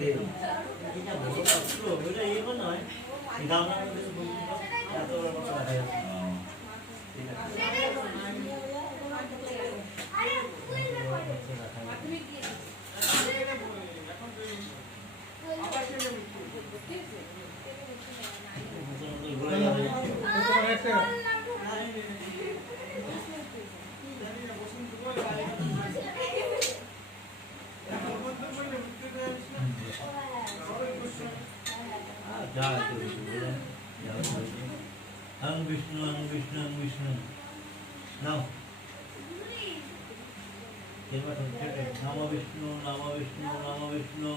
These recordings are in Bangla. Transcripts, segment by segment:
এটা বড় পাত্র ওটা ইয়ে নয় গামলা মধ্যে বুঝিয়ে এত বড় কথা দেখা যাচ্ছে ঠিক আছে আরে ফুল মাধ্যমিক দিয়ে এখন তো আবার কেন ঠিক আছে Ang Vishnu, Ang Vishnu, Ang Vishnu. Now. Nama Vishnu, Nama Vishnu, Nama Vishnu.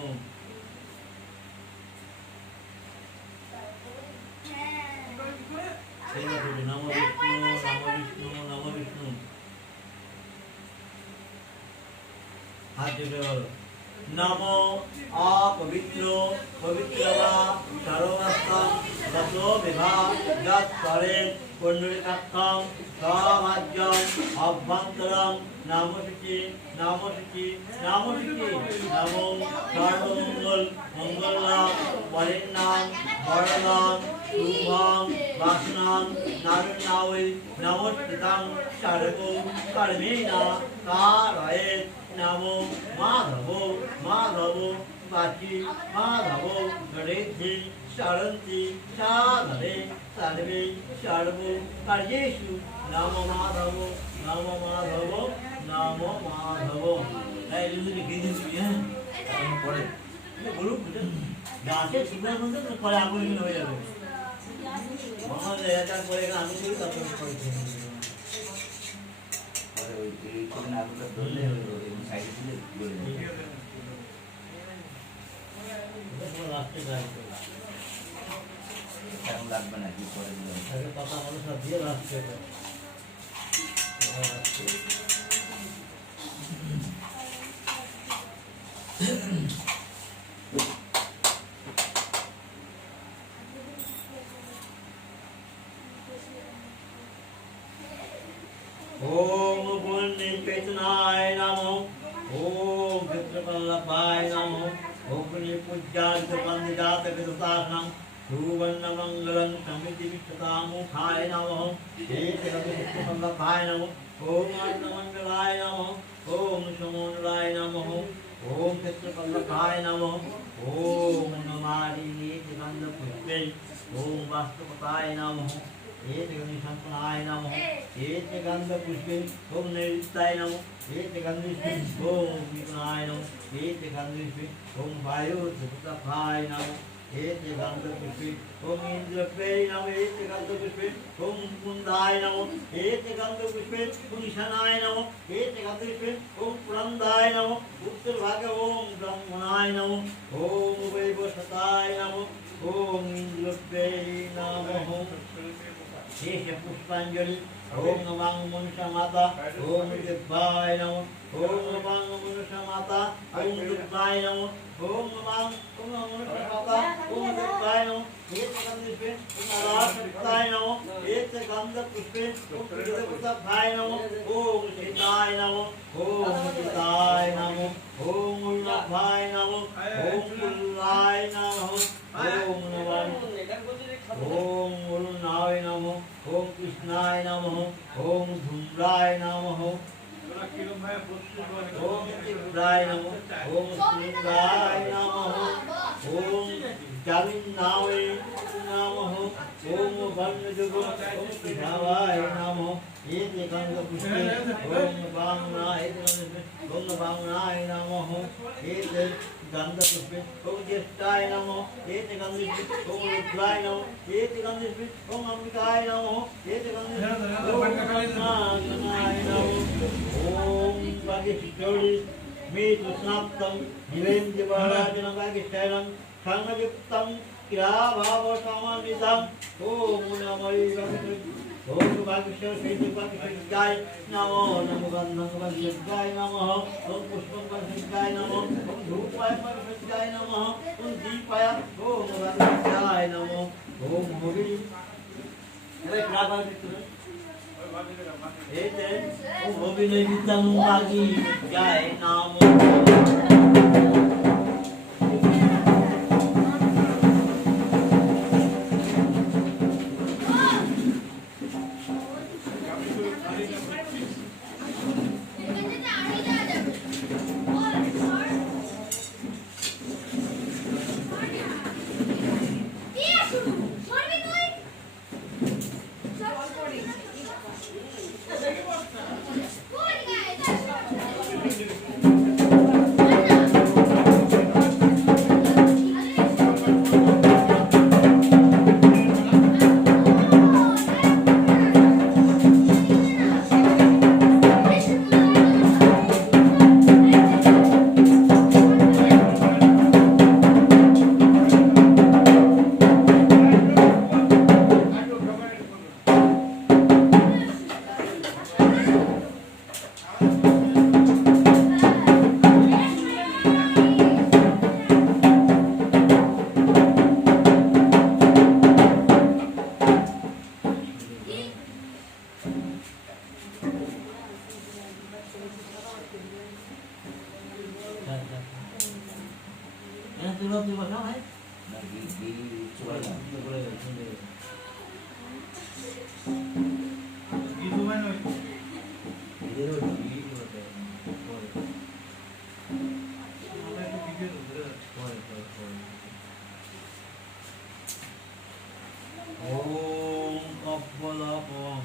Nama Vishnu, Nama Vishnu, Nama Vishnu. हाथ जोड़े बोलो नमो अपवित्रो पवित्रवा सर्वस्तं ततो विभा यत्तरे कुंडलिकाक्षं समाज्यं अभ्यन्तरं नामोशुचि नामोशुचि नामोशुचि नमो सर्वमंगल मंगलां परिणां वरदां शुभं वासनां नारुण्यावै नमोस्तुतं सर्वो कर्मेण कारयेत् नमो माधवो माधवो वाची माधवो गणेशे शरन्ति साधने सर्वे सर्वो कार्येषु नमो माधवो नमो माधवो नमो माधवो এই লিখে দিয়েছি হ্যাঁ এখন পরে বলুন গাছে সুন্দর সুন্দর পরে আগুন হয়ে যাবে আমাদের এটার পরে আমি করি তারপরে পরে আরে ওই কোন আগুনটা ধরলে ওই সাইডে দিলে বলে দেবে এটা রাস্তে যায় এখন লাগবে না কি করে দিলাম আরে পাতা মানুষ না দিয়ে রাস্তে ओम पुण्य पेतनाय नमो ओम पितृपल्लभाय नमो ओम पुण्य पूज्याय बंदिजात विदुतानं सुवर्ण मंगलं समिति विष्टतामुखाय नमो एक पितृपल्लभाय नमो ओम अन्नमंगलाय नमो ओम समोन्नलाय नमो ओम पितृपल्लभाय नमो ओम नमारि गंध पुष्पे ओम वास्तुपताय नमो एक गंध संपन्नाय नमो एक गंध पुष्पे ओम नैवित्ताय नमो एक गंध पुष्पे ओम विघ्नाय नमो एक गंध पुष्पे ओम वायु सुतफाय नमो एक गंध पुष्पे ओम इंद्रप्रे नमो एक गंध पुष्पे ओम कुंदाय नमो एक गंध पुष्पे पुनिशनाय नमो एक गंध पुष्पे ओम पुरंदाय नमो उत्तर भागे ओम ब्रह्मणाय नमो ओम वैवस्वताय नमो ओम इंद्रप्रे नमो शेष पुष्पांजलि ओम नमः मनुष्य माता ओम दिव्याय नमो ओम नमः मनुष्य माता ओम दिव्याय नमो ओम नमः मनुष्य माता ओम दिव्याय नमो एक गंध पुष्पे ओम नारायणाय नमो एक गंध पुष्पे ओम प्रियव्रताय नमो ओम सीताय नमो ओम सीताय नमो ओम उल्लभाय नमो ओम उल्लाय नमो ओम नमः ओम उल्लाय नमो ओम कृष्णाय नमः ओम धूम्राय नमः ओम तीव्राय नमः ओम श्रींगाय नमः ओम जामिन्नाय नमः ओम वन्यजुग ओम कृष्णाय नमः एक गंध पुष्पे ओम वामनाय ओम वामनाय नमः एक गंध पुष्पे ओम ज्येष्ठाय नमः एक गंध पुष्पे ओम रुद्राय नमः एक गंध पुष्पे ओम अंबिकाय नमः एक गंध पुष्पे ओम नारायणाय नमः ओम वागीश्वरी मेतुस्नाप्तं दिवेन्द्रवराजनं वागीश्वरं संयुक्तं क्रियाभावसमन्वितं ओम नमो ओम वागीश्वर श्रीवागीश्वराय नमो नमो गंधं वागीश्वराय नमः ओम पुष्पं वागीश्वराय नमः ओम धूपाय वागीश्वराय नमः ओम दीपाय ओम वागीश्वराय नमः ओम होरी अरे क्या बात है एते ओम होरी नैवितं वागीश्वराय नमः তুলো তুই বসা ভাই না ঘি চুবাই না বলে শুনবে ঘি চুবাই না ঘিয়ের ওই কি বলতে পরে আমরা একটু ঘি দিয়ে পরে ওম কপ্পলপম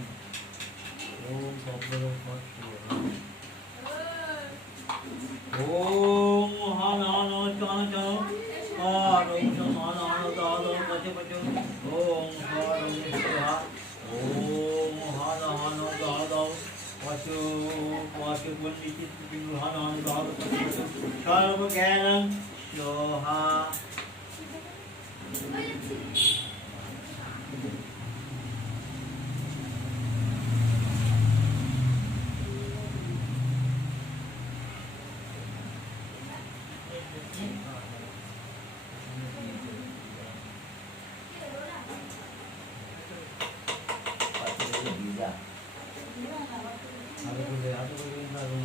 ওম কপ্পলপম ওম হন হন চন চন ওম চন হন হন দাদ পচে পচে ওম হরম শিবা ওম হন হন দাদ পচু পচু পন্ডিত বিন্দু হন হন দাদ পচে পচে সর্ব জ্ঞানং সোহা পাত্রে ভিজা আগে বলে কারণ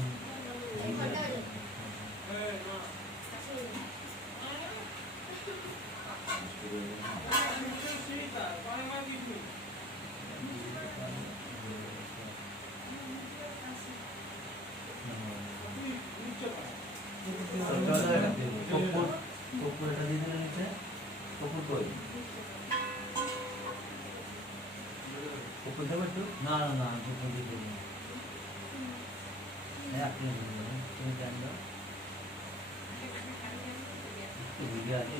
কপুর এটা দিয়ে দিলে নিচে কপুর কই কপুর দেবো একটু না না না কপুর দিয়ে দিলে আপনি তুমি জানবে ভিডিও আছে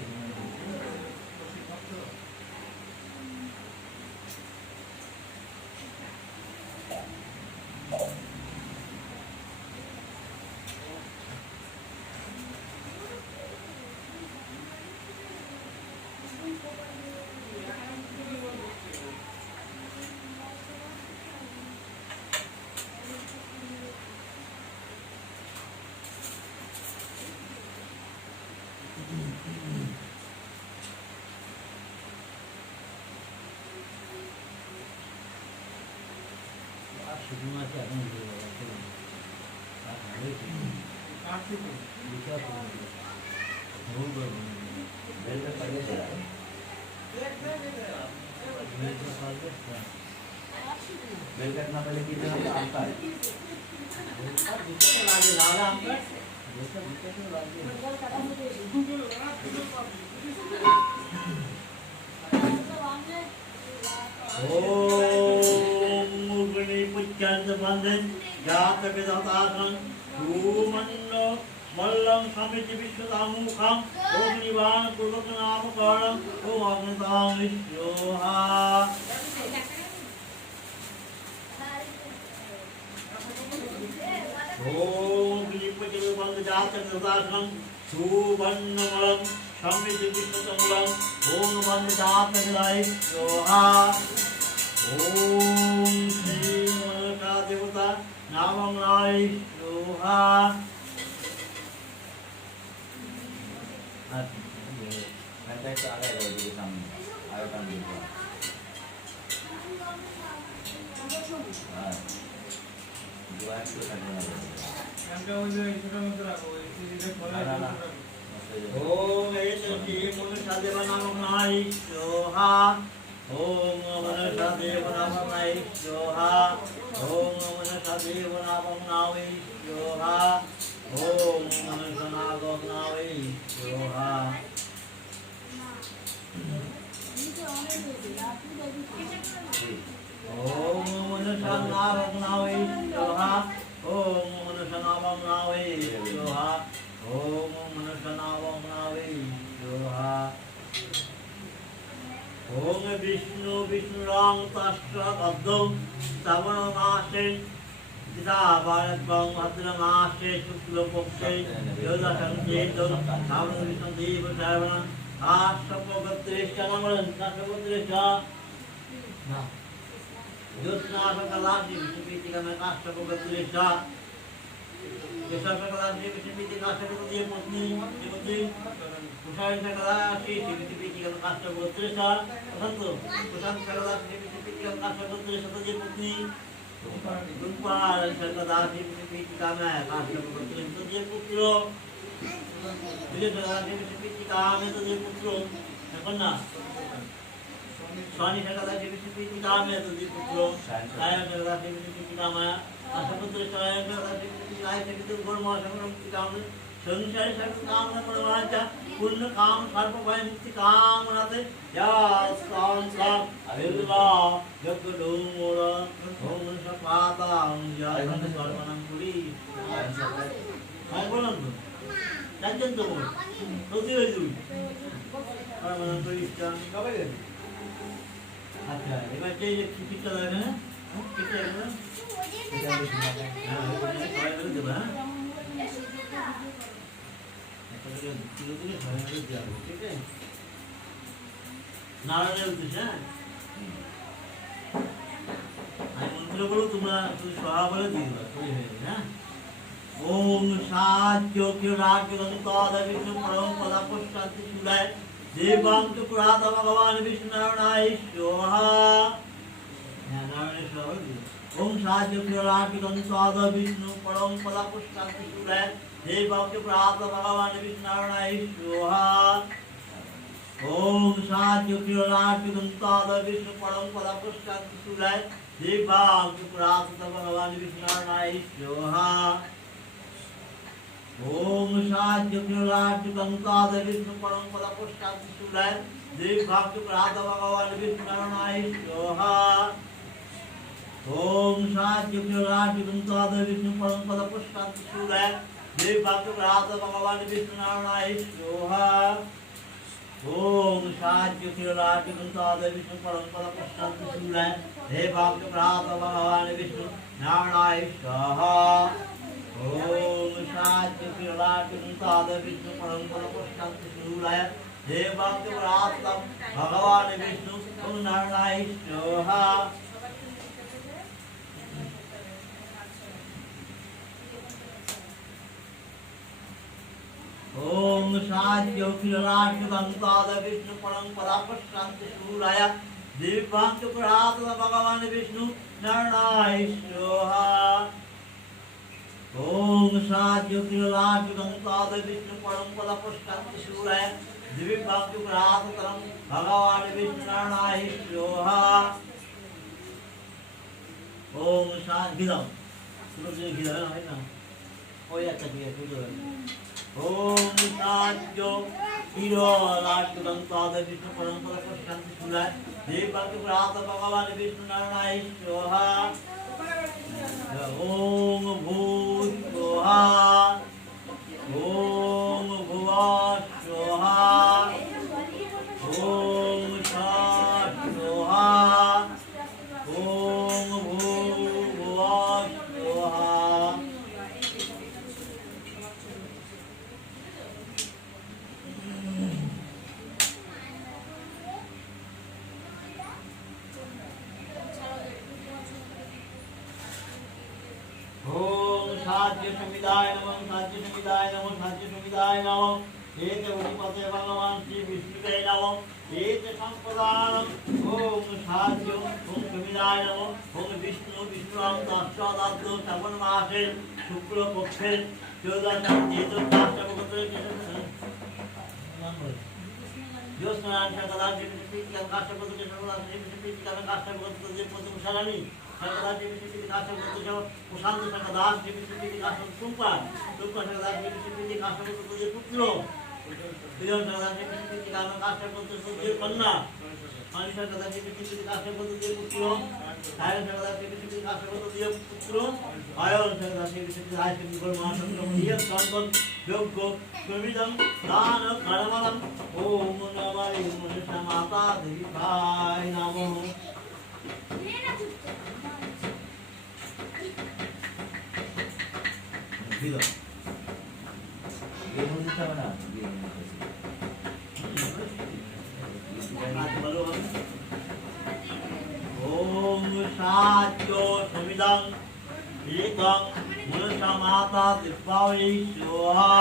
শুধু আছে এখন বেলটা পাইলে চলা বেল কাট না পেলে কি দেবে আমটা मल्लं समिति विश्वतामुखं ओम निवान पूर्वक नाम कारणं ओम अग्नितां विश्वहा ओम विलिपति बंद जात कृतासनं सुवर्णमलं समिति विश्वतमुलं ओम बंद जात कृताय विश्वहा ओम श्री मनसा देवता नामं नाय विश्वहा घंटा एक आगे रहेगी सामने आगे काम देगा हाँ दुआर को करना है घंटा हो जाए इसका मत रखो इसे खोला ना ना ओम एतति मनुष्य देव नामं नाय सोहा ओम मनुष्य देव नामं नाय सोहा ओम मनुष्य देव नामं नाय सोहा ओम मनुष्य नामं नाय सोहा ओम मनुष्य नामं नाय सोहा ओम मनुष्य नामं नाय सोहा ओम मनुष्य नामं नाय सोहा ओम विष्णु विष्णुरां तस्त्र पद्मं श्रवणमासे दिदा भारतं भद्रमासे शुक्लपक्षे योदशन्ते श्रावण विष्णुदेव श्रावण आष्टपगत्रेश्च नमः काष्टपगत्रेश्च ज्योत्स्नाशकलादि विष्णुपीठिका में काष्टपगत्रेश्च यशकलादि विष्णुपीठिका काष्टपगत्रे पत्नी देवती कुशाल सकलादि विष्णुपीठिका में काष्टपगत्रेश्च संतो कुशाल सकलादि विष्णुपीठिका में काष्टपगत्रेश्च सतजी पत्नी रूपाल सकलादि विष्णुपीठिका में काष्टपगत्रेश्च सतजी पुत्र तुझे सदाशिव स्फीति कामे तुझे पुत्रो এখন না स्वामी सदाशिव स्फीति कामे तुझे पुत्रो आय सदाशिव स्फीति कामया असपुत्र सहाय सदाशिव स्फीति आय सकित गुण महासंग्रम कामने संसार सर्व कामना परमाचा पूर्ण काम सर्व भय मुक्ति कामनाते या संसार अविद्या जग डोमोर ओम सपाता या सर्वनाम पुरी हाय बोलन तो জানতেন তো সত্যি হয়েছে परमानंद इष्टान कब गए अच्छा ये बच्चे ये कितना लगा है कितना लगा हां ये तो दे बा ठीक है नारायण उद्देश्य आई मंत्र बोलो तुम्हारा स्वाहा बोलो दी है ओम सात्यो किराग्य गंताद विष्णु परम पदा पुष्टांति शुलाय देवांग पुरात भगवान विष्णु नारायणाय स्वाहा नारायण स्वाहा ओम सात्यो किराग्य गंताद विष्णु परम पदा पुष्टांति शुलाय देवांग पुरात भगवान विष्णु नारायणाय स्वाहा ओम सात्यो किराग्य गंताद विष्णु परम पदा पुष्टांति शुलाय देवांग पुरात भगवान विष्णु नारायणाय स्वाहा ओम साध्य किराट गंगाद विष्णु परम पद पुष्टांति शुलाय देव भक्त प्रात भगवान विष्णु नारायणाय स्वाहा ओम साध्य किराट गंगाद विष्णु परम पद पुष्टांति शुलाय देव भक्त प्रात भगवान विष्णु नारायणाय स्वाहा ओम साध्य किराट गंगाद विष्णु परम पद पुष्टांति शुलाय देव भक्त प्रात भगवान विष्णु नारायणाय स्वाहा ओम सात्य किराट गंगाद विष्णु परम पद पुष्टांति शुलाय देव भक्त प्रात भगवान विष्णु नारायणाय स्वाहा ओम सात्य किराट गंगाद विष्णु परम पद पुष्टांति शुलाय देव भक्त प्रात भगवान विष्णु नारायणाय स्वाहा ओम साध्य किराट गंगाद विष्णु परम पद पुष्टांति शुलाय दिव्य भक्ति प्रात तरम भगवान विष्णु नारायणाय स्वाहा ओम साध्य गिदाम तुझे गिदा है ना कोई अच्छा किया तुझे ओम साध्य किराट गंगाद विष्णु परम पद पुष्टांति शुलाय दिव्य भक्ति प्रात भगवान विष्णु नारायणाय स्वाहा ओम भूत स्वाहा ओम भुवा स्वाहा ओम शात स्वाहा ओम भुवा स्वाहा ओम साध्य समिदाय नमः साध्य समिदाय नमः साध्य समिदाय नमः एक उदिपते भगवान श्री विष्णुवे नमः एक संपदानम ओम साध्य ओम समिदाय नमः ओम विष्णु विष्णुराम दशादाद्य श्रावण मासे शुक्ल पक्षे 14 चतुर्दश ज्योत्स्नान सकला जिपिति काशपद के सर्वदा जिपिति का काशपद के पद मुसलानी सकला जिपिति काशपद जो उशांत सकला जिपिति काशपद तुमपा सकला जिपिति काशपद के पुत्रो विजय सकला जिपिति का काशपद के कन्या मानी सकला जिपिति काशपद के पुत्रो आय सकला जिपिति काशपद के पुत्रो आय सकला जिपिति काशपद के महासंग्रम ये संबंध योग्य प्रविदम दान कर्मलम ओम नमः मुनिषा माता देवाय नमो विदो ये मुनिषा बना ओम सात्यो समिदं एकं मुनिषा माता देवाय स्वाहा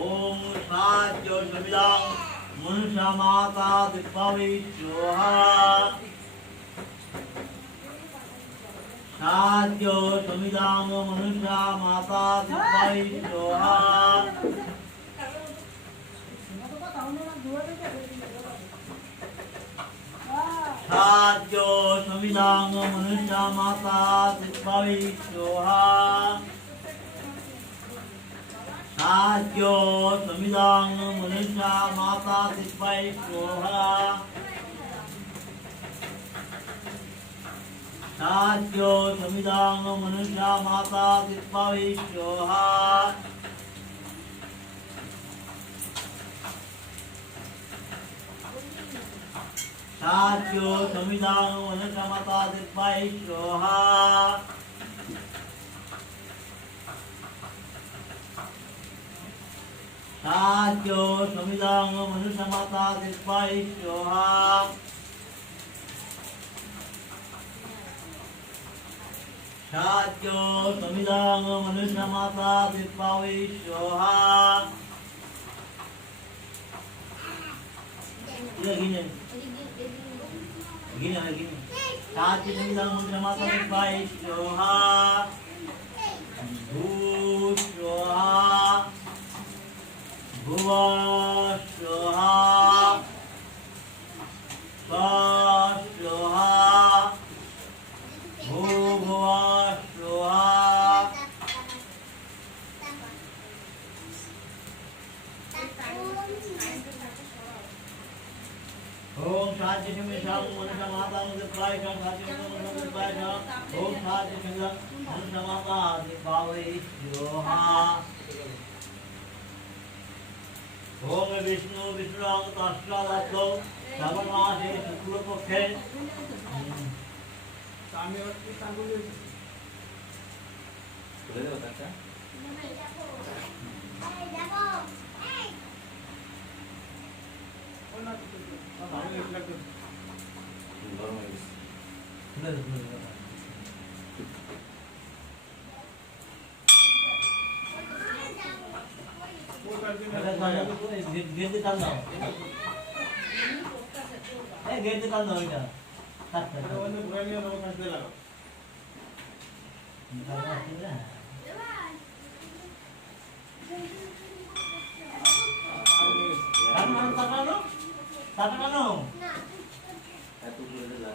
ओम सात्यो समिदं मुनिषा माता देवाय स्वाहा साज्यो समिदांग मनुष्या माता दिवाई सोहा साज्यो समिदांग मनुष्या माता दिवाई सोहा साज्यो समिदांग मनुष्या माता दिवाई सोहा साज्यो समिदांग मनुष्या माता दिवाई सोहा साज्यो समिदांग मनुष्या माता दिवाई सोहा साज्यो समिदांग मनुष्या माता दिवाई सोहा साज्यो समिदांग मनुष्या माता दिवाई Soha gini saat ini bilang sama sama baik doa doa doa doa doa ओम साज्य समिधांग मनुष्या माता दिवाई साज्य समिधांग दिवाई ओम साज्य समिधांग मनुष्या माता दिवाई सोहा ओम विष्णु विष्णुरांग तस्कालातो श्रावणमासे शुक्लपक्षे सामीवरती सांगू दे boleh deh kakak कोण आता तुझं आम्ही इथला कर baru habis benar benar वो करते ada tanda tu ganti tanda ganti tanda itu tak tak ना ಒಂದು ಬ್ರಾಂಡಿಯ ನಾವು ಕಷ್ಟಲ್ಲ satu boleh deh lah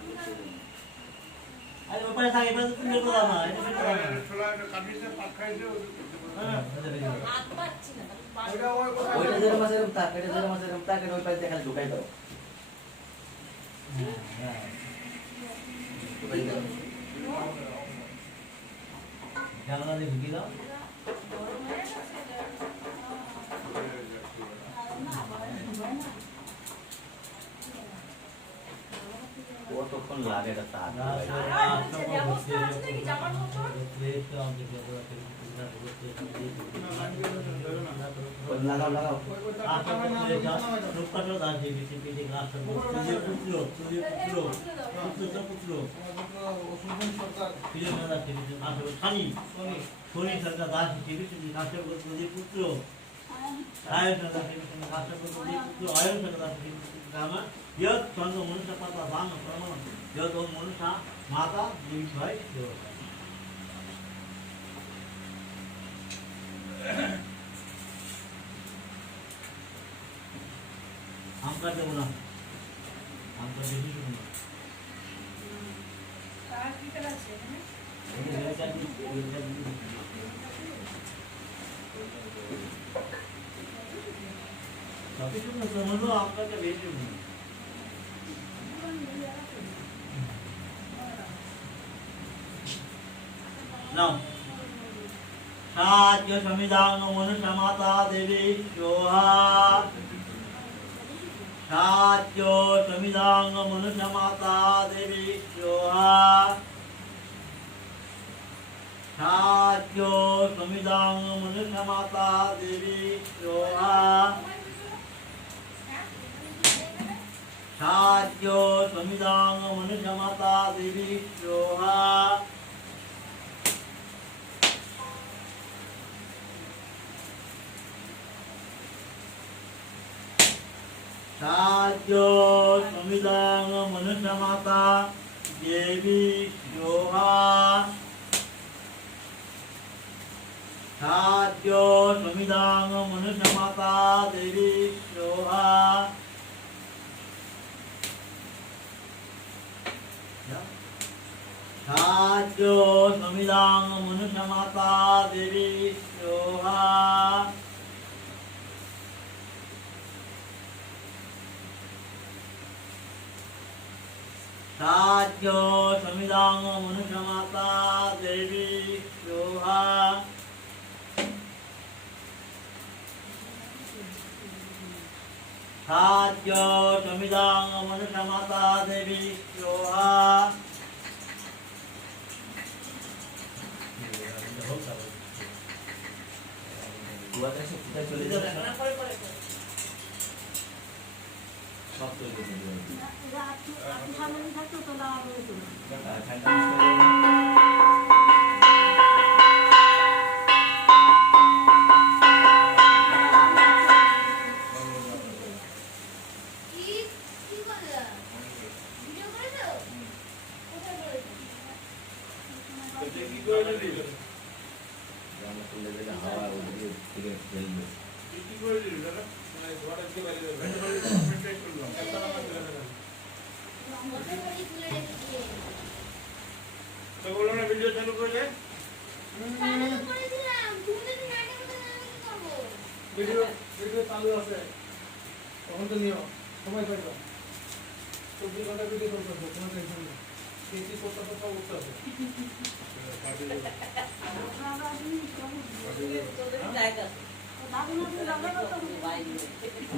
Ayo bapak saya itu tunjuk ke lama, itu tunjuk ke lama. ছোলা কাটিছে পাক খাইছে হ্যাঁ ওটা ওই কথা ওইটা যেরকম আছে এরকম থাক এটা যেরকম আছে এরকম থাক এটা ওই পাশে খালি ঢুকাই দাও ঢুকাই দাও Jangan ada begini loh. কতক্ষণ লাগে এটা তার লাগাও লাগাও শনি সরকার দাস টিভি কাশের পুত্র আয়ন সরকার কাশের পুত্র আয়ন সরকার দাস गामा यत चंद मनुष्य पता दान प्रमाण यत मनुष्य माता देवी भाई देव हमका देव ना हमका देवी को ना काट की तरह से tapi cuma semua आपका क्या भेज दूँ now साज्य समिधांग मनुष्य माता देवी सोहा साज्य समिधांग मनुष्य माता देवी सोहा साज्य समिधांग मनुष्य माता देवी सोहा साज्यो समिधांग मनुष्य माता देवी सोहा साज्यो समिधांग मनुष्य माता देवी सोहा साज्य समिदांग मनुष्य माता देवी सोहा साज्य समिदांग मनुष्य माता देवी सोहा साज्य समिदांग मनुष्य माता देवी सोहा साज्य समिदांग मनुष्य माता देवी सोहा দুয়াটা শক্তিটা চলে যাবে সব চলে যাবে ঠান্ডা হাওয়া ওদিকে থেকে ফেলবে ভিডিও চালু করে ভিডিও চালু আছে তখন তো নিও সময় পাইবা 24 ঘন্টা ভিডিও করতে হবে কোনো টেনশন নেই কি করতে হবে সব করতে হবে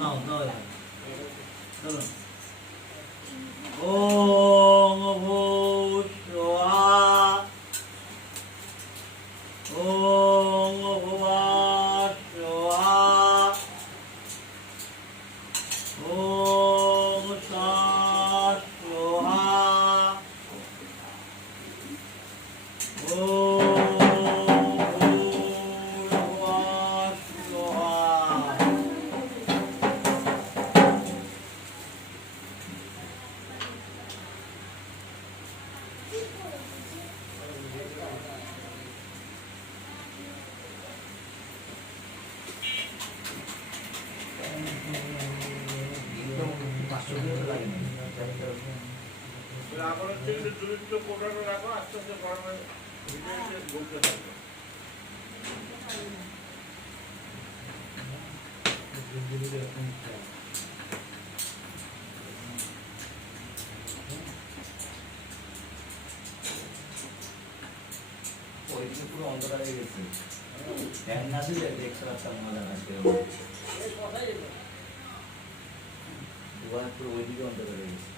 No, no. Om Bhusvaha Om Bhuvasvaha Om Sasvaha Om আপনার থেকে দূরত্ব কোটাটা রাখো আস্তে আস্তে গরমে ভিডিওতে ঘুরতে থাকবে ওইদিকে পুরো অন্ধকার হয়ে গেছে ফ্যান না দিলে দেখতে পাচ্তাম মজা আসবে দুয়ার পুরো ওইদিকে অন্ধকার হয়ে গেছে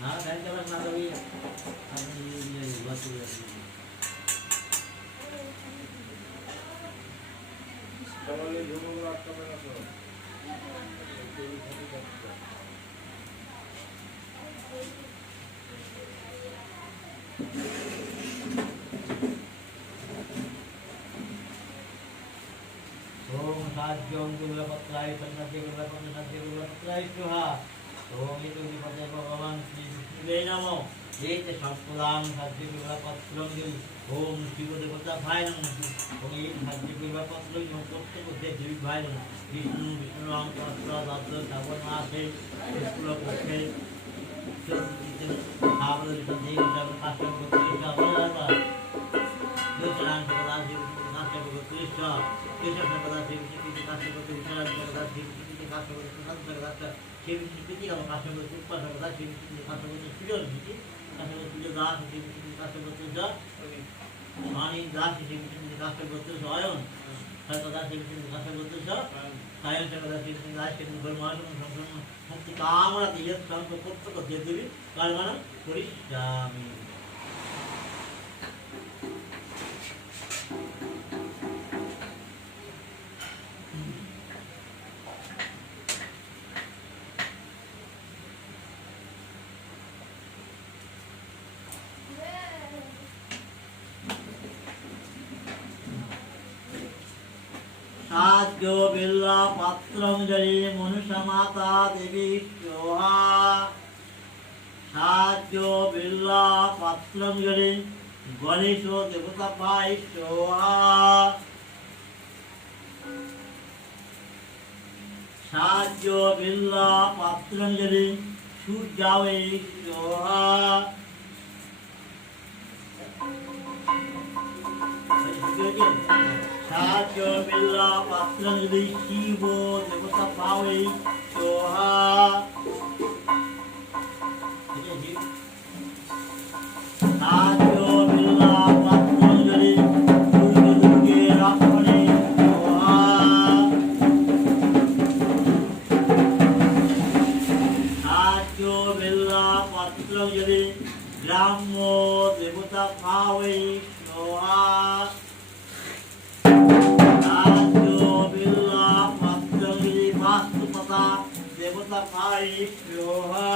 Nah, saya coba ngadoi. Ini batu lagi. তাহলে ঝুমুর আটকাবে না তো Om Satyam Gula Patrai Sanatya Gula Panatya Gula Patrai Suha. Om itu dipakai Bhagavan Sri Vishnu Namo. Yaitu Sampurang Satya Gula Patram Gil. Om Shiva Devata Bhai Namo. Om itu Satya Gula Patram Gil. Kotha Kotha Devi Bhai Namo. Vishnu Vishnu Ram Patra Datra Savan Ase. Vishnu Kotha. Sabar Vishnu Devi Savan Asam Kotha Savan Asa. Dusran Savan Asam Kotha Krishna. Krishna Savan Asam Kotha Asam Kotha Savan Asam Kotha Shiv Shri kalau kasih betul pas kata Shiv Shri kasih betul sudah gitu kasih betul dah Shiv Shri kasih betul dah Mani dah Shiv Shri kasih betul soalan saya kata Shiv Shri kasih betul sah saya kata Shiv Shri kasih betul bermalu sama mesti kamera dia sampai kota dia tu kalau mana turis kami সাহায্য বিল্লা পাত্রঞ্জলি মনুষা মাতা দেবী সোহা সাহায্য বিল্লা পাত্রঞ্জলি গণেশ দেবতা পাই সোহা সাহায্য বিল্লা পাত্রঞ্জলি সূর্যাওয়ে সোহা সাহায্য বিল্লা পাত্রঞ্জলি শিব দেবতা পাওয়ে সোহা সাহায্য বিল্লা পাত্রঞ্জলি সূর্য দুর্গে রক্ষণে সোহা সাহায্য বিল্লা পাত্রঞ্জলি গ্রাম্য দেবতা পাওয়ে সোহা সাহায্য বিল্লা পাত্রঞ্জলি বাস্তুপতা দেবতা পাই সোহা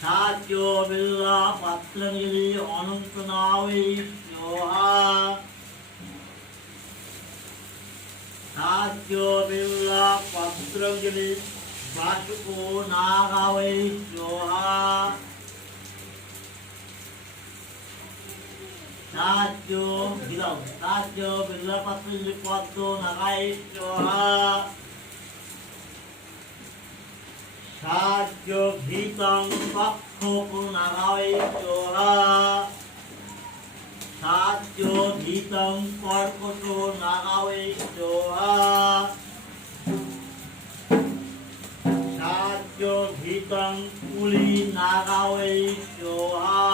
সাহায্য বিল্লা পাত্রঞ্জলি অনন্ত নাওয়ে সোহা সাহায্য বিল্লা পাত্রঞ্জলি বাসুক নাগাওয়ে সোহা সাহায্য দিলাম সাহায্য বিল্লা পাত্রঞ্জলি পদ্ম নাগায় সোহা সাহায্য ভীতং পক্ষ নাগায় সোহা সাহায্য ভীতং কর্কট নাগায় সোহা সাহায্য ভীতং কুলি নাগায় সোহা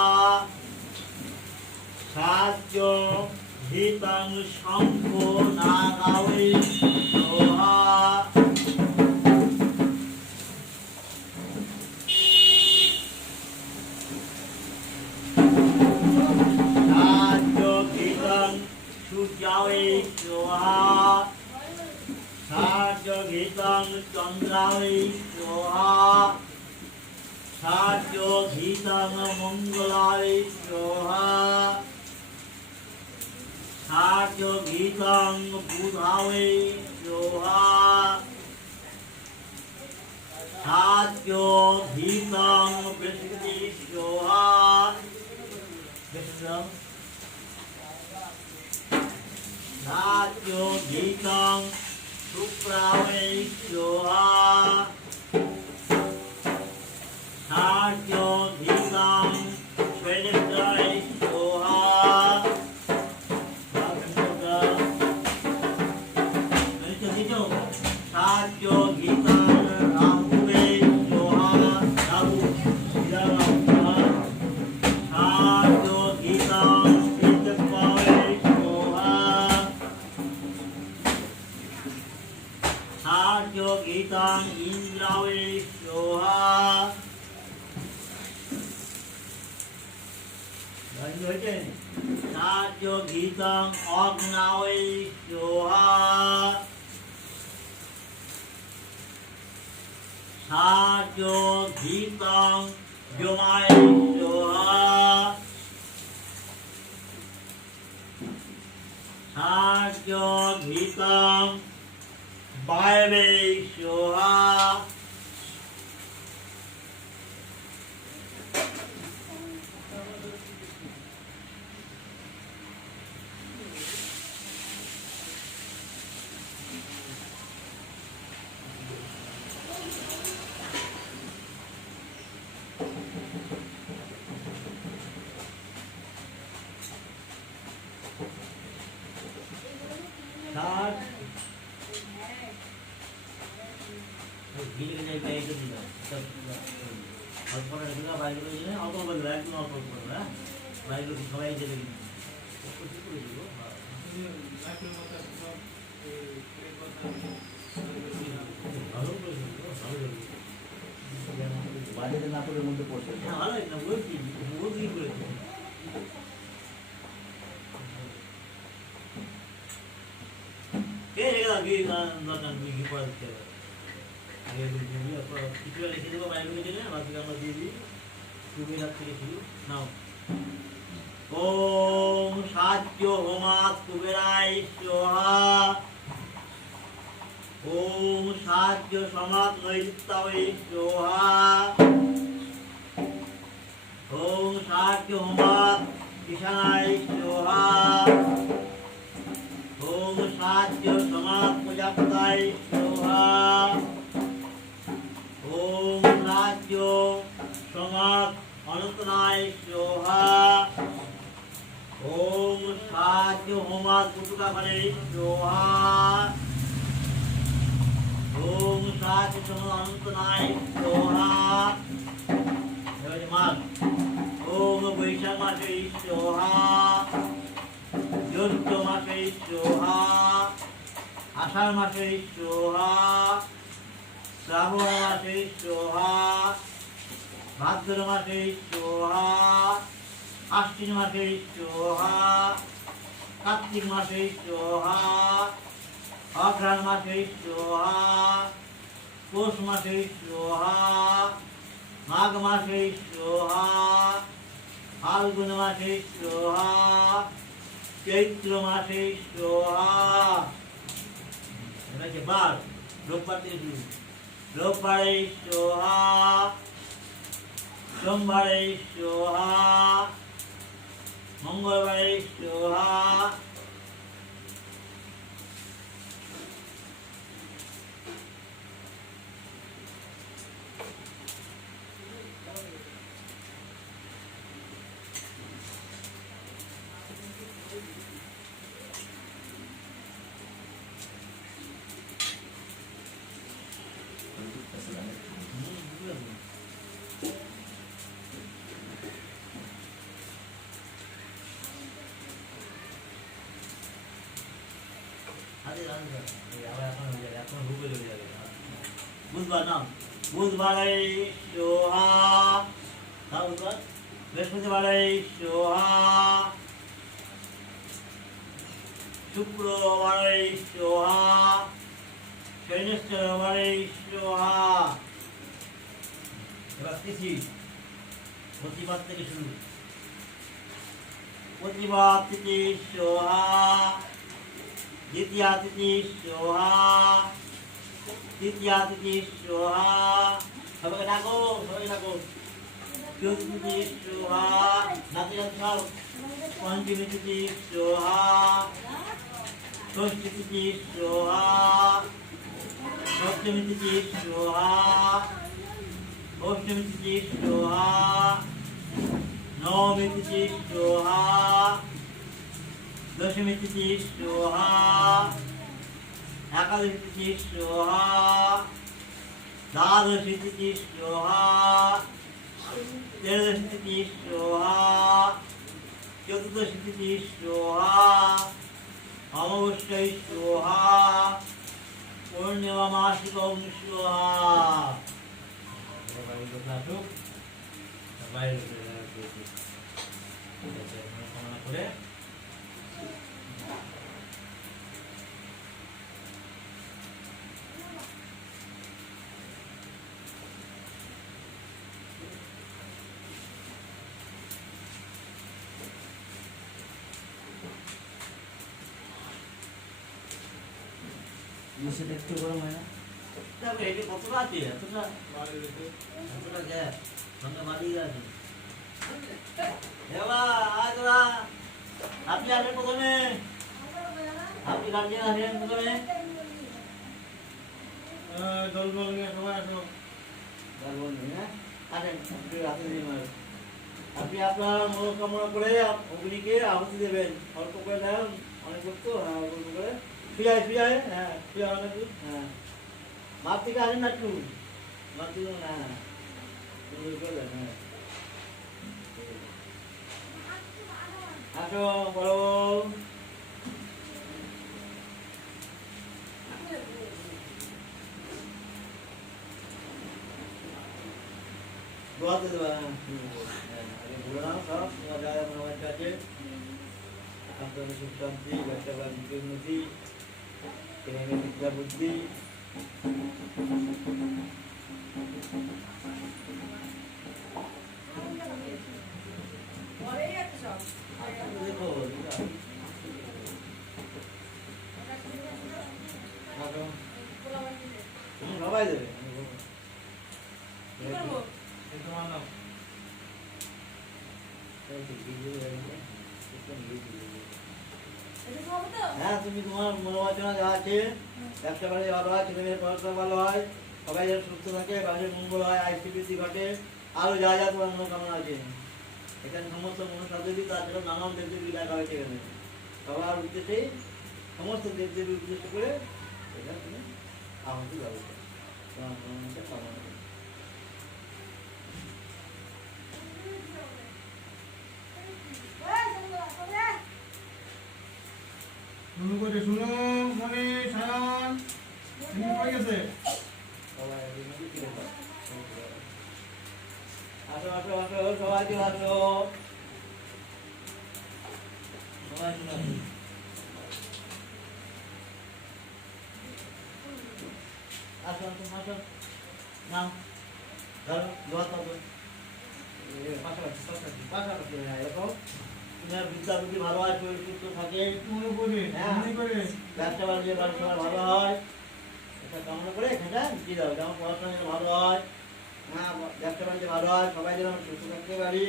সাহায্য ভীতং শঙ্খ নাগায় সোহা সাহায্য ভীতং সূর্যাওয়ে সোহা সাহায্য ভীতং চন্দ্রাওয়ে সোহা সাহায্য ভীতং মঙ্গলায় সোহা সাহায্য ভীতং বুধাওয়ে সোহা সাহায্য ভীতং বৃষ্টি সোহা সাহায্য ভীতং শুক্রাওয়ে সোহা সাহায্য ভীতং শৈলেন্দ্রায় সোহা সাহায্য ভীতং রাহুবে সোহা রাহু সাহায্য ভীতং কৃতপায়ে সোহা সাহায্য ভীতং ইন্দ্রায়ে সোহা সাহায্য ভীতং অগ্নায়ে সোহা সাহায্য ভীতং ব্যোমায়ে সোহা সাহায্য ভীতং বায়বে সোহা সাত গিলে গিলে এইটা দিলাম অল্প করে দিলাম বাইরে দিলে অল্প করে দিলাম একদম অল্প করে না বাইরে সবাই দিলে বাজেটের নাটকের মধ্যে পড়ছে হ্যাঁ ভালো না বলছি বলছি বলেছি কে রেখে দাও দরকার কি পড়া দিতে হবে আগে কিছু লিখে দেবো বাইরে দিলে বাকি আমরা দিয়ে দিই তুমি রাত থেকে শুরু নাও ओम साध्य होमात् कुबेराय स्वाहा ओम साध्य समात् नैऋत्याय स्वाहा ओम साध्य होमात् ईशानाय स्वाहा ओम साध्य समात् प्रजापताय स्वाहा ओम साध्य समात् अनंतनाय स्वाहा ओम साध्य होमात् कुटुकाफले स्वाहा ओम साध्य समात् अनंतनाय स्वाहा ओम वैशाख मासे स्वाहा ज्येष्ठ मासे स्वाहा आषाढ़ मासे स्वाहा श्रावण मासे स्वाहा भाद्र मासे स्वाहा आश्विन मासे स्वाहा कार्तिक मासे स्वाहा अघ्राण मासे स्वाहा पौष मासे स्वाहा माघ मासे स्वाहा फाल्गुन मासे स्वाहा चैत्र मासे स्वाहा बार रोपवारे स्वाहा सोमवारे स्वाहा मंगलवारे स्वाहा बुधवार नाम बुधवारे स्वाहा बृहस्पतिवारे स्वाहा शुक्रवारे स्वाहा शनिश्चरवारे स्वाहा এবার তিথি প্রতিবাদ থেকে শুরু প্রতিবাদ তিথি स्वाहा द्वितीया तिथि स्वाहा तृतीया तिथि स्वाहा सबके डाको चतुर्थी तिथि स्वाहा नाती जाओ पंचमी तिथि स्वाहा षष्ठी तिथि स्वाहा सप्तमी तिथि स्वाहा अष्टमी तिथि स्वाहा नवमी तिथि स्वाहा दशमी तिथि स्वाहा एकादशी तिथि स्वाहा द्वादशी तिथि स्वाहा त्रयोदशी तिथि स्वाहा चतुर्दशी तिथि स्वाहा अमावस्या स्वाहा पूर्णिमा मासिकं स्वाहा मुझे देखते बड़ा मैं तब ये कतटा আছে এতটা এতটা গ্যাস সঙ্গে বাড়ি আছে এবা আজরা আপনি আসেন প্রথমে আপনি গার্জিয়ান আসেন প্রথমে দল বল নিয়ে সবাই আসো দল বল নিয়ে আসেন আপনি রাতে দিন আপনি আপনার মনোকামনা করে অগ্নিকে আহুতি দেবেন অল্প করে দেন অনেক করতো হ্যাঁ অল্প করে শুয়ে হ্যাঁ শুয়ে অনেক হ্যাঁ মাপ থেকে আসেন না একটু মাপ থেকে হ্যাঁ হ্যাঁ আসো বলো দোয়াতে দেবা আগে বলো না সব মজা আমার কাছে আপনাদের সুখ শান্তি ব্যবসা বাণিজ্যের উন্নতি ছেলেমেয়ে বিদ্যা বুদ্ধি এই তোমার নাম হ্যাঁ, তুমি তোমার মনোবাসনা যা আছে, ব্যবসা বাণিজ্য ভালো হয়, ছেলে মেয়ের পড়াশোনা ভালো হয়, সবাই যেন সুস্থ থাকে, বাড়ির মঙ্গল হয়, আইসিপিসি ঘটে, আরো যা যা তোমার মনোকামনা আছে এখানে সমস্ত মনোসাধ্য তাছাড়া নানান দেবদেবী ডাকা হয়েছে এখানে সবার উদ্দেশ্যেই সমস্ত দেবদেবীর উদ্দেশ্য করে এখানে তুমি আহতি ব্যবস্থা তোমার মনোমনকে কামনা করো। শুনো করে শুনো মনে সায়ন তুমি কই গেছে সবাই এদিকে ফিরে যাও। আসো আসো আসো সবাই চলে আসো সবাই চলে আসো। আসো আসো আসো নাম ধরো দোয়া করো পাশাপাশি পাশাপাশি পাশাপাশি হ্যাঁ এরকম তোমার বিদ্যা বুদ্ধি ভালো হয় শরীর সুস্থ থাকে মনে করে হ্যাঁ। মনে করে ব্যবসা বাণিজ্য বাড়ি সবার ভালো হয় এটা কামনা করে এখানটা দিয়ে দাও যেমন পড়াশোনা যেন ভালো হয় হ্যাঁ ব্যবসা বাণিজ্য ভালো হয় সবাই যেন সুস্থ থাকতে পারি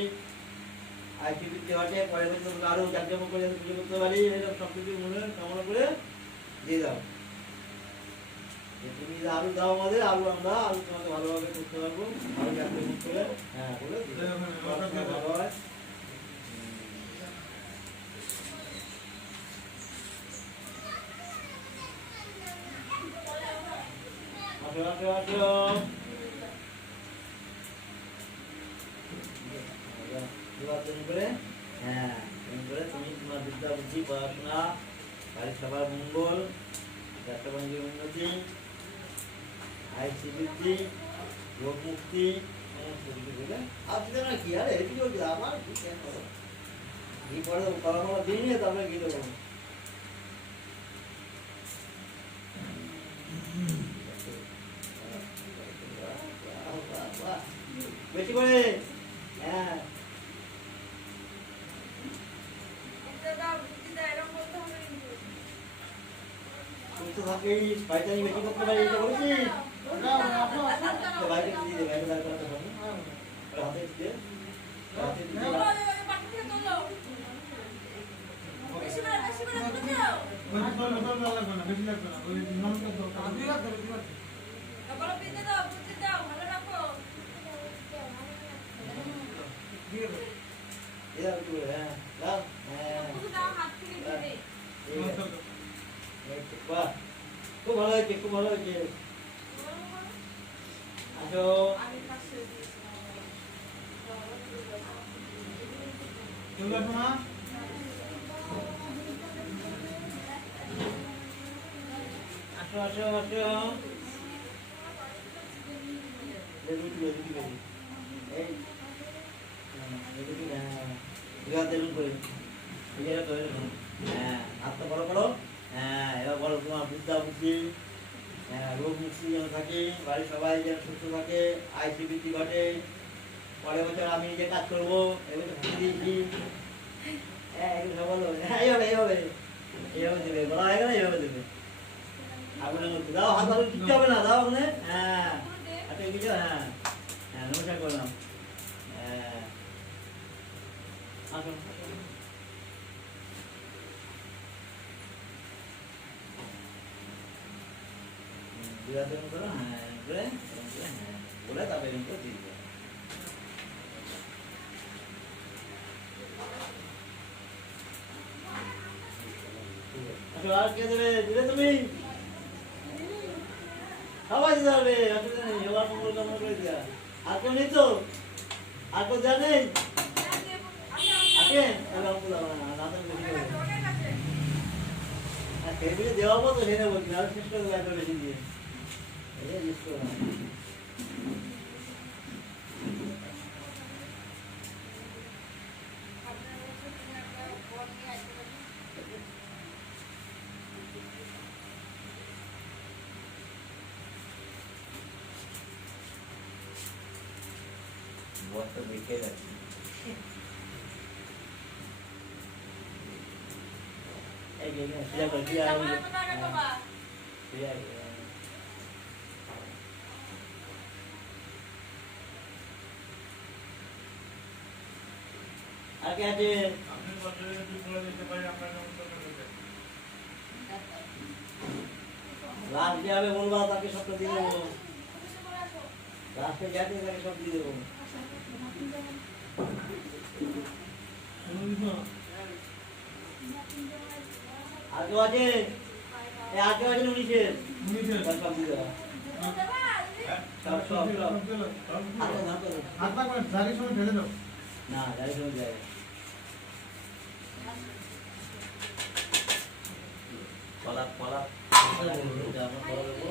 আইটি বৃদ্ধি ঘটে পরের বছর আরও জাঁকজমক করে যেন পুজো করতে পারি এরকম সব কিছু মনে কামনা করে দিয়ে দাও যে তুমি যদি আলু দাও আমাদের আলু আমরা আলু তোমাকে ভালোভাবে করতে পারবো আলু জাঁকজমক করে হ্যাঁ বলে দিয়ে দাও। পড়াশোনা ভালো হয় আসো আসো আসো নির্বাচন করে হ্যাঁ এরকম করে তুমি তোমার বিদ্যা বুদ্ধি পড়াশোনা বাড়ির সবার মঙ্গল ব্যবসা বাণিজ্যের উন্নতি আইসি বৃদ্ধি রোগ মুক্তি সমস্ত কিছু বলে আর দিতে না কি আরে এটি বলছি আমার কি কেন ঘি পরে পরামর্শ দিয়ে নিয়ে তারপরে ঘি দেবো বেশি করে হ্যাঁ সুস্থ থাকি পায়চারি বেশি করতে পারি এটা বলেছিস তো বাইরে দিয়ে দে বাইরে দাঁড় করাতে পারবো হাতে দিয়ে হাতে দিয়ে ওই তো লাগবে না বেশি লাগবে না ওই নামটা দাও দুই হাত ধরে দুই হাত দিয়ে দাও এরা একটু হ্যাঁ দাও হ্যাঁ বাহ খুব ভালো হয়েছে খুব ভালো হয়েছে আসো কেউ লাগবে না আসো আসো আসো এই হ্যাঁ হাতটা বড় করো হ্যাঁ এবার বলো তোমার বিদ্যা বুদ্ধি হ্যাঁ রোগ মুক্তি যেন থাকে বাড়ির সবাই যেন সুস্থ থাকে আইসি বৃদ্ধি ঘটে পরের বছর আমি নিজে কাজ করবো এবছর ভুলে দিয়েছি হ্যাঁ এগুলো বলো হ্যাঁ এইভাবে এইভাবে এইভাবে দেবে বলা হয়ে গেল এইভাবে দেবে আগুনের মধ্যে দাও হাত ভালো কিচ্ছু হবে না দাও ওখানে হ্যাঁ হাতে কিছু হ্যাঁ হ্যাঁ নমস্কার করলাম হ্যাঁ আসুন বিরাটের মতো হ্যাঁ করে হ্যাঁ বলে তারপরে কিন্তু দিয়ে দেবে আর কে দেবে দিলে তুমি সবাই দিতে পারবে অসুবিধা নেই সবার মঙ্গল কামনা করে দিয়া আর কেউ নেই তো আর কেউ দেওয়া নেই আছে তাহলে অঙ্ক দাও না নাতন বেশি করে আর টেবিলে দেওয়া মতো সেটা বলছি আর শেষ করে দেবো একবার বেশি দিয়ে এই জিনিস করো না বস্তা দেখে যাচ্ছি এই যে সিয়া করে সিয়া সিয়া আর কে আছে? লাস্ট যে হবে বলবা তাকে সবটা দিয়ে দেবো। লাস্টে যাতে তাকে সব দিয়ে দেবো। আর কেউ আছে? এই আর কেউ আছে উনিশের? সব দিয়ে দেবো। সব সব সব। হাতে না করো। হাত লাগবে না, জারির সময় ঢেলে দাও। না, যাই সব যায়। কলা কলা আমরা করে দেবো।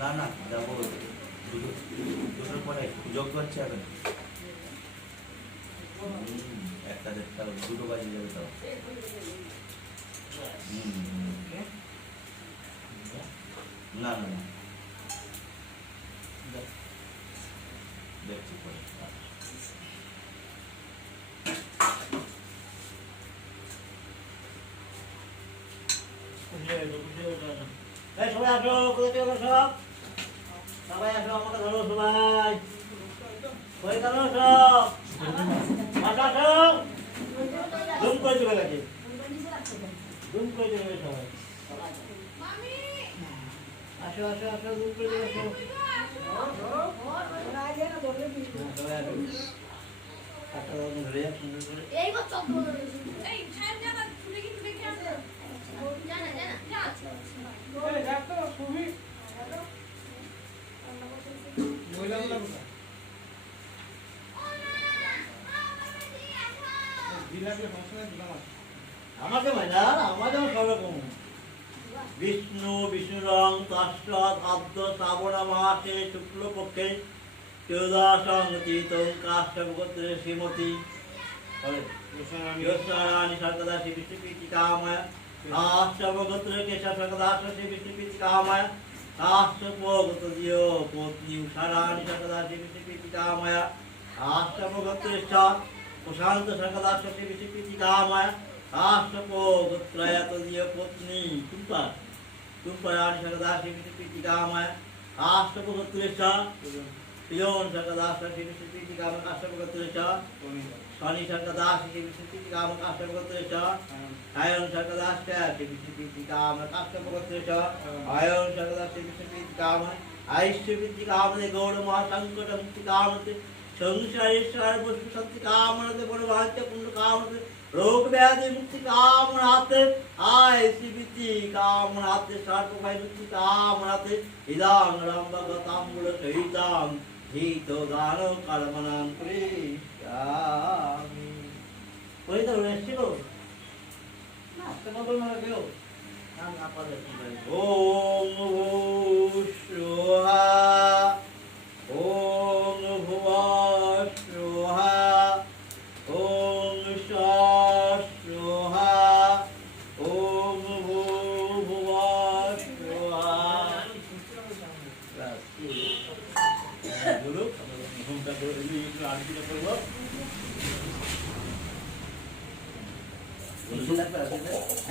না না যাবো দুটো দুটোর পরে যোগ করছে এখন একটা দেড়টা দুটো বাজে যাবে তাও না না না দেখছি পরে এই সবাই আসো, কোথায় চলে সব? সবাই আসো, আমাকে ধরো সবাই। কই ধরো সব? আসো, আসো। জুম করে চলে গেছে। জুম করে চলে গেছে সবাই। আসো, আসো, আসো, জুম করে চলে আসো। সবাই আসো। একটা ধরে যাক, সুন্দর করে। এই বছর এই ছায়া জানা খুলে কি দেখে আসে জানা জানা এই দেখ তো, সুবি। মহিলাগুলো কোথায়? জিলাপি ফাংশনে দিলাম আছে। আমাকে মজা, আমাদের সব রকম। বিষ্ণু বিষ্ণুরং তস্মাৎ আদ্য শ্রাবণ মাসে শুক্লপক্ষে ত্রয়োদশং তিথিং কাশ্যপগোত্রে শ্রীমতী योत्सराणि सर्वदासि विष्णुप्रीतिकामय काश्यपगोत्रे केशव सर्वदासि विष्णुप्रीतिकामय काश्यपगोत्रीयो पत्नी उषाराणि सर्वदासि विष्णुप्रीतिकामय काश्यपगोत्रेश्च प्रशान्त सर्वदासि विष्णुप्रीतिकामय काश्यपगोत्रयतदीय पत्नी तुम्पराणि सर्वदासि विष्णुप्रीतिकामय काश्यपगोत्रेश्च प्रियोन् सर्वदासि विष्णुप्रीतिकामय काश्यपगोत्रेश्च शनि सर्कदास विष्णुति काम काष्ठपगोत्रेश आयन सर्कदास विष्णुति काम काष्ठपगोत्रेश आयन सर्कदास विष्णुति काम आयुष्यविति काम गौड़ महासंकट मुक्ति काम संसारेश्वर वस्तु शक्ति काम बड़वाच्य पुण्य काम रोग व्याधि मुक्ति काम आयुष्यविति काम सर्व भय मुक्ति काम इदांग रंबगतांगुल सहितां धीतो दानो कर्मणां क्रियामि कोई तो रेस्टिलो ना तो बोल मार गयो नाम ना पड़े ओम भूषुहा ओम भुवस्सुहा ओम शास्त्रुहा ओम भूभुवस्सुहा dulu kita dulu ini lagi kita perlu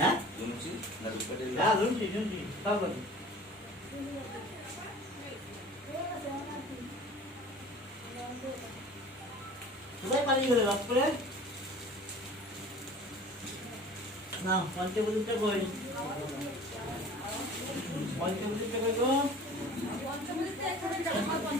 hah? Belum sih, nggak lupa deh. Ya belum sih, tahu lagi. Sudah paling boleh apa? Nah, pantai boleh tak boy? Pantai boleh tak boy?